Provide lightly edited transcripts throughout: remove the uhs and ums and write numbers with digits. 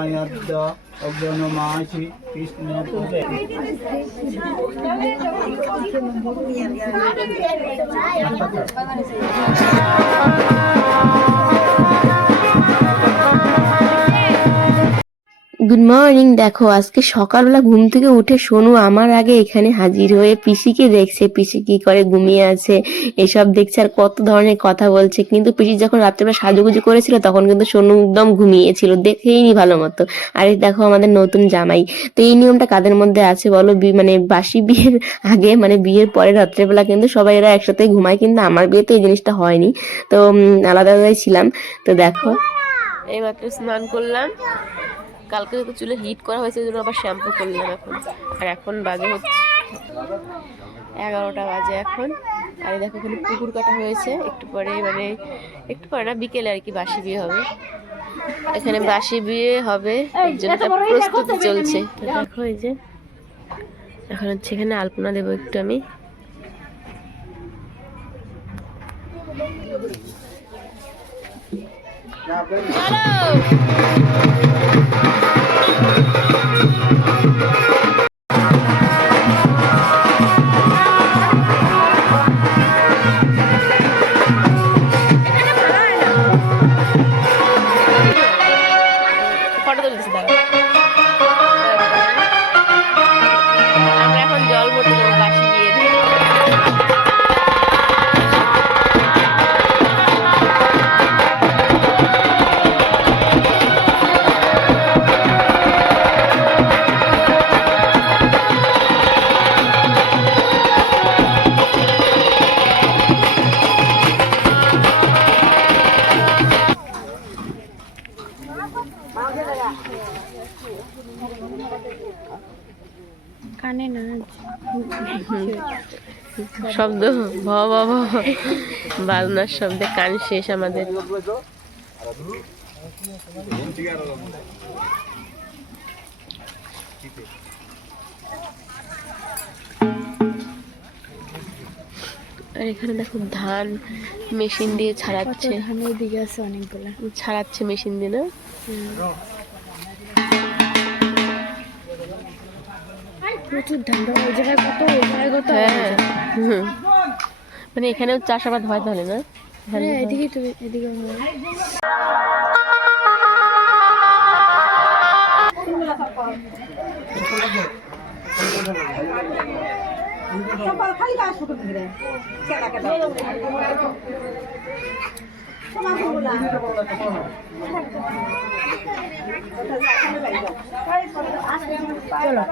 সময়াদ্য অগ্রণমাসি Krishna পূজে good morning. দেখো আজকে সকালবেলা ঘুম থেকে উঠে সোনু আমার আগে এখানে হাজির হয়ে পিসিকে দেখছে, পিসি কি করে ঘুমিয়ে আছে এসব দেখছে আর কত ধরনের কথা বলছে। কিন্তু পিসি যখন রাত্রেবেলা সাজুগুজু করেছিল তখন কিন্তু সোনু একদম ঘুমিয়েছিল, দেখেইনি ভালো মতো। আর এই দেখো আমাদের নতুন জামাই। তো এই নিয়মটা কাদের মধ্যে আছে বলো? মানে বাসি বিয়ের আগে মানে বিয়ের পরে রাত্রেবেলা কিন্তু সবাই এরা একসাথে ঘুমায়, কিন্তু আমার বিয়েতে এই জিনিসটা হয়নি। তো আলাদা আলাদাই ছিলাম। তো দেখো এইমাত্র স্নান করলাম, কালকে তো চুলে হিট করা হয়েছে ওই জন্য আবার শ্যাম্পু করলাম এখন। আর এখন বাজে হচ্ছে 11টা বাজে এখন। আর দেখো এখানে পুকুর কাটা হয়েছে, একটু পরে মানে একটু পরে না বিকেলে আর কি বাসি বিয়ে হবে। এখানে বাসি বিয়ে হবে এর জন্য প্রস্তুতি চলছে। দেখো এই যে এখন হচ্ছে এখানে আলপনা দেবো একটু আমি। ফটো তুলতেছি দাঁড়া। আমরা এখন জল ভরতে যাবো বাসি বিয়ে দিয়ে। কানে না শব্দ ভ ভ ভ বাজনার শব্দে কান শেষ আমাদের। আর এখানে দেখো ধান মেশিন দিয়ে ছাড়াচ্ছে, ধানের দিকে আছে অনেকগুলা ছাড়াচ্ছে মেশিন দিয়ে না। প্রচুর ধান ওই জায়গায় কত হ্যাঁ মানে এখানেও চাষাবাদ হয় তাহলে না? হ্যাঁ এদিকেই তো, এদিকে চলো।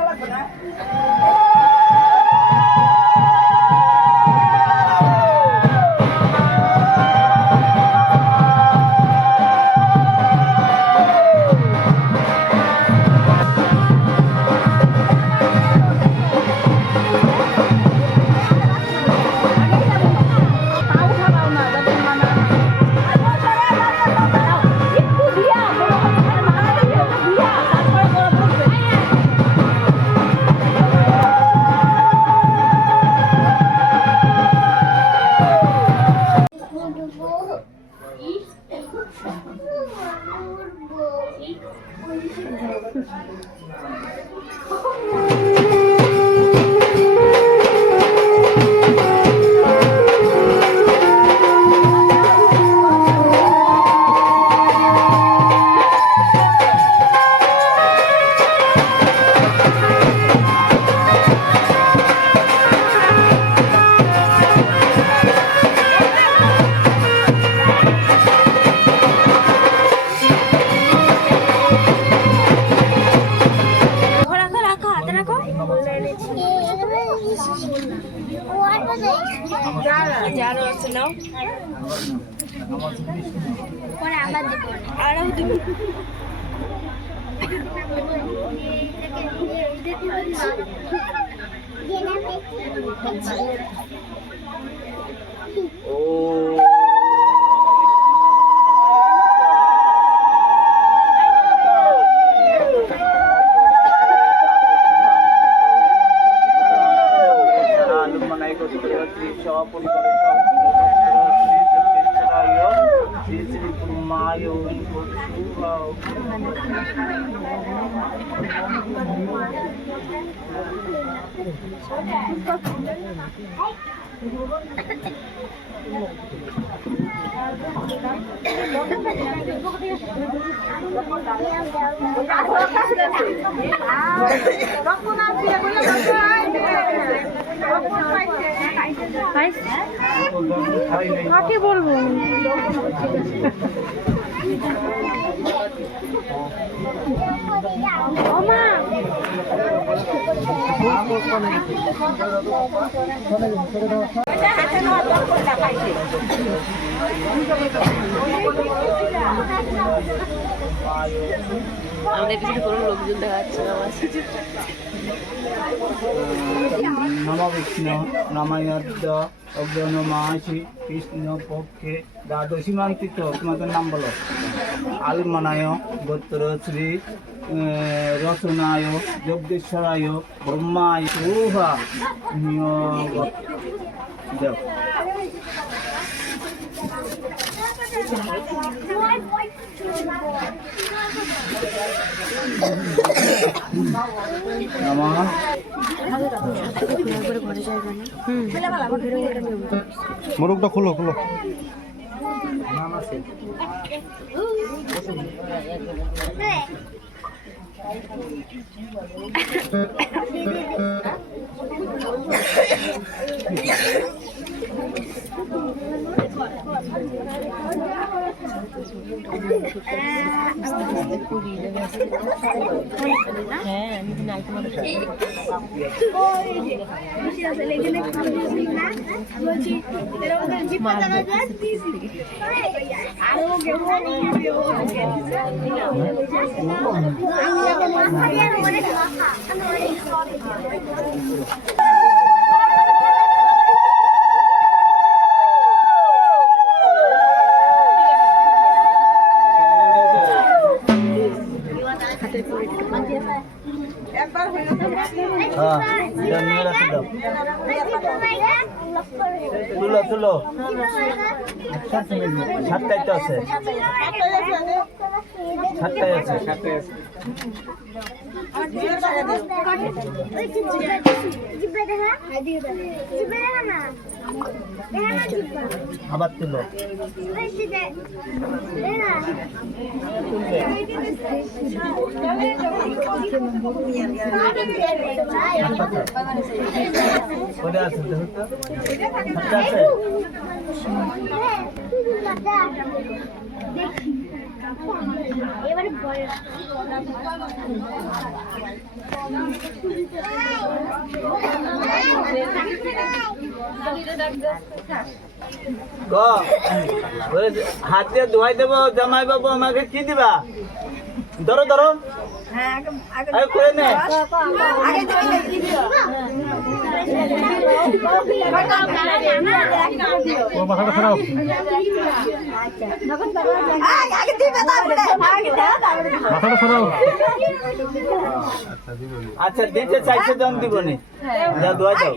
Jogdishwarayo, Sri Sri Purumayo, Suva. কাকে বলবো ওমা আমাদের পিছনে কোনো লোকজন দেখা যাচ্ছে না আমার। নম বিষ্ণু নময়দ্দ অজ্ঞান মাসি কৃষ্ণ পক্ষে দ্বাদশী মান্তিত তোমাদের নাম বলো আলমনায় গোত্র শ্রী রচনায় জগদীশ্বরায় ব্রহ্মায় উহা নিয়োগ দেব। নমঃ মোরগটা খুলো খুলো। তুলো তুলো সাতটাই তো আছে, সাতটাই আছে। আবার তুলো কোথায় আছে দেখো তো, সাতটা আছে। এবারে বড় হাত দিয়ে ধোয়াই দেবো জামাই বাবু, আমাকে কি দিবা? ধরো ধরো করে নে। ও মাথাটা খারাপ। মাথাটা খারাপ। আচ্ছা দিতে চাইছে তো আমি দিবনি, যা ধোয়া যাও।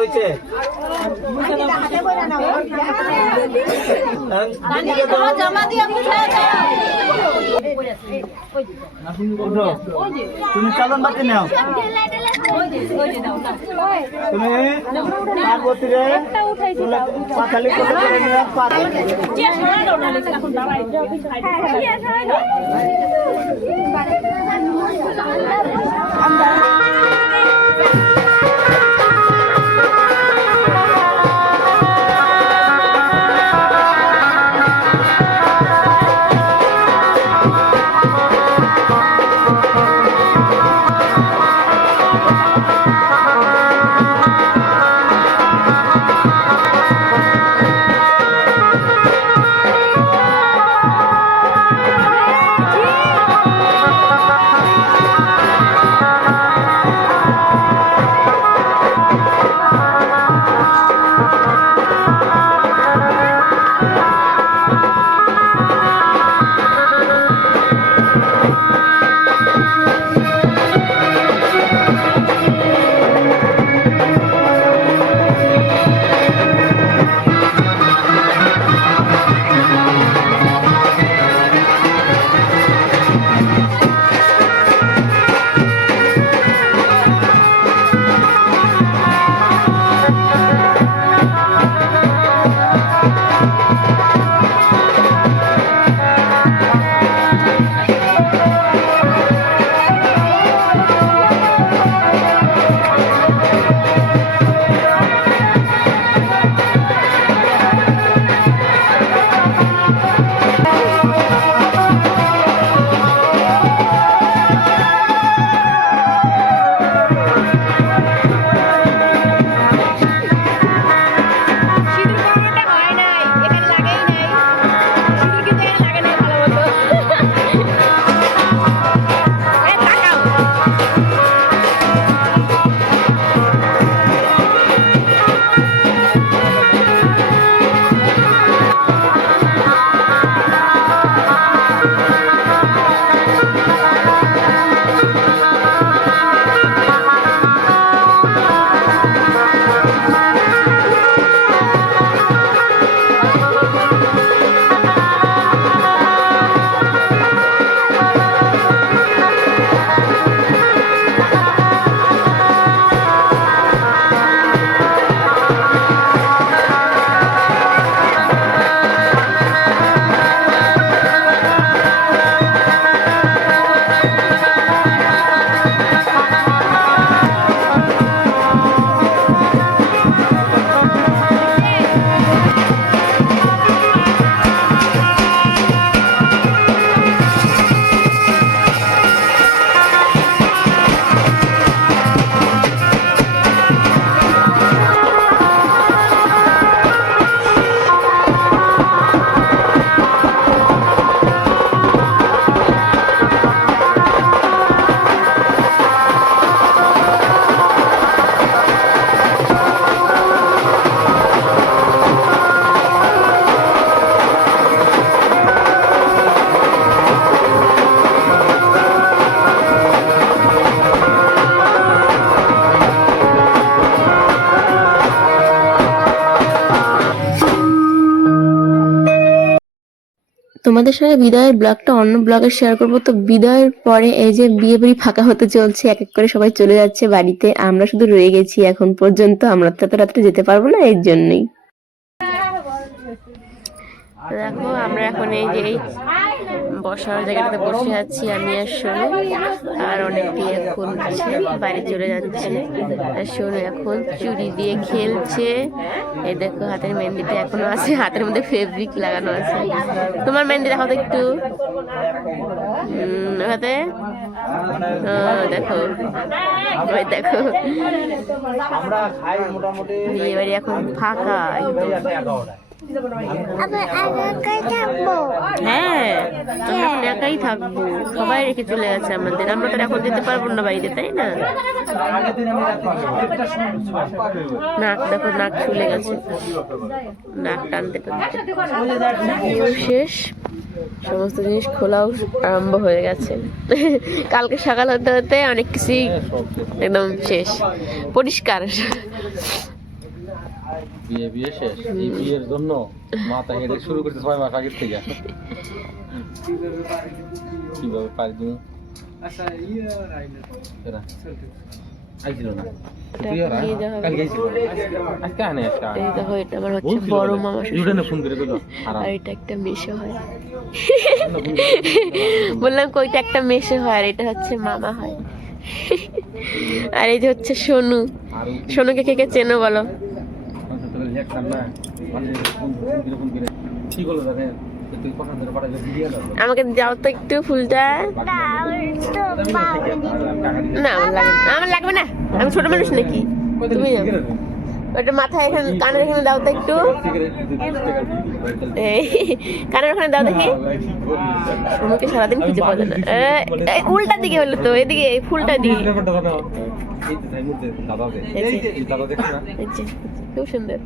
হয়েছে তুমি চালন বাতি নাও, তুমি পার্বতীরে পাতালি করে নিয়ে তোমাদের সঙ্গে বিদায়ের ব্লগটা অন্য ব্লগে শেয়ার করব। তো বিদায়ের পরে এই যে বিয়ে বাড়ি ফাঁকা হতে চলছে, এক এক করে সবাই চলে যাচ্ছে বাড়িতে, আমরা শুধু রয়ে গেছি এখন পর্যন্ত। আমরা তো এত রাত্রে যেতে পারবো না, এর জন্যই। দেখো আমরা এখন এই যে বসার জায়গাটাতে বসে আছি, আমি আর সোনু, আর অনেকে এখন বাইরে চলে যাচ্ছে। আর সোনু এখন চুড়ি দিয়ে খেলছে। এই দেখো হাতের মেহেন্দিটা এখনো আছে, হাতের মধ্যে ফেব্রিক লাগানো আছে। তোমার মেহেন্দি দেখো তো একটু হাতে, দেখো ওই দেখো বিয়ে বাড়ি এখন ফাঁকা। হ্যাঁ আমরা এখন একাই থাকবো, সবাই রেখে চলে গেছে আমাদের, আমরা তো এখন যেতে পারবো না বাড়িতে, তাই না? নাক দেখো, নাক চলে গেছে, নাক টানতে টানতে শেষ। সমস্ত জিনিস খোলাও আরম্ভ হয়ে গেছে। কালকে সকাল হতে হতে অনেক কিছুই একদম শেষ, পরিষ্কার। বিয়ে শেষ। এই বিয়ের জন্য মাথা হেডে শুরু করতে 6 মাস আগের থেকে। কিভাবে পারি তুমি? আইছিল না বড় মামা, আর এটা একটা মেশো হয়। বললাম কইটা একটা মেশো হয়, আর এটা হচ্ছে মামা হয়। আর এই যে হচ্ছে সোনু। সোনুকে কে কে চেনো বলো? আমাকে দাও তো একটু ফুলটা। না আমার লাগবে না, আমি ছোট মানুষ নাকি? তুমি ওটা মাথায় এখানে, কানের এখানে দাও তো একটু, কানের ওখানে দাও দেখি। আমাকে সারাদিন খুঁজে পাওয়া যায় না। উল্টা দিকে হলো তো, এদিকে ফুলটা দিই। খুব সুন্দর।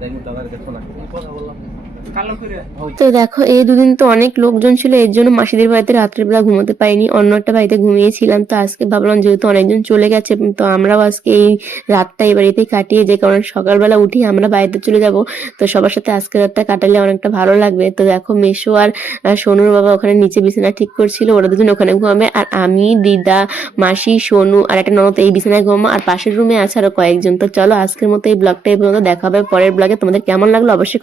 তো দেখো এই দুদিন তো অনেক লোকজন ছিল, এর জন্য মাসিদের বাড়িতে রাত্রিবেলা ঘুমোতে পারিনি, অন্য একটা বাড়িতে ঘুমিয়েছিলাম। তো আজকে ভাবলাম যেহেতু অনেকজন চলে গেছে, তো আমরাও আজকে এই রাতটা এই বাড়িতেই কাটিয়ে, যে কারণে সকালবেলা উঠি আমরা বাড়িতে চলে যাব। তো সবার সাথে আজকে রাতটা কাটালে অনেকটা ভালো লাগবে। তো দেখো মেশো আর সোনুর বাবা ওখানে নিচে বিছানা ঠিক করছিল, ওরা দুজন ওখানে ঘুমাবে, আর আমি, দিদা, মাসি, সোনু আর একটা ননদ এই বিছানায় ঘুমা, আর পাশের রুমে আছে আরো কয়েকজন। তো চলো আজকের মতো এই ব্লগটা এই পর্যন্ত, দেখা হবে পরের ব্লগে। তোমাদের কেমন লাগলো অবশ্যই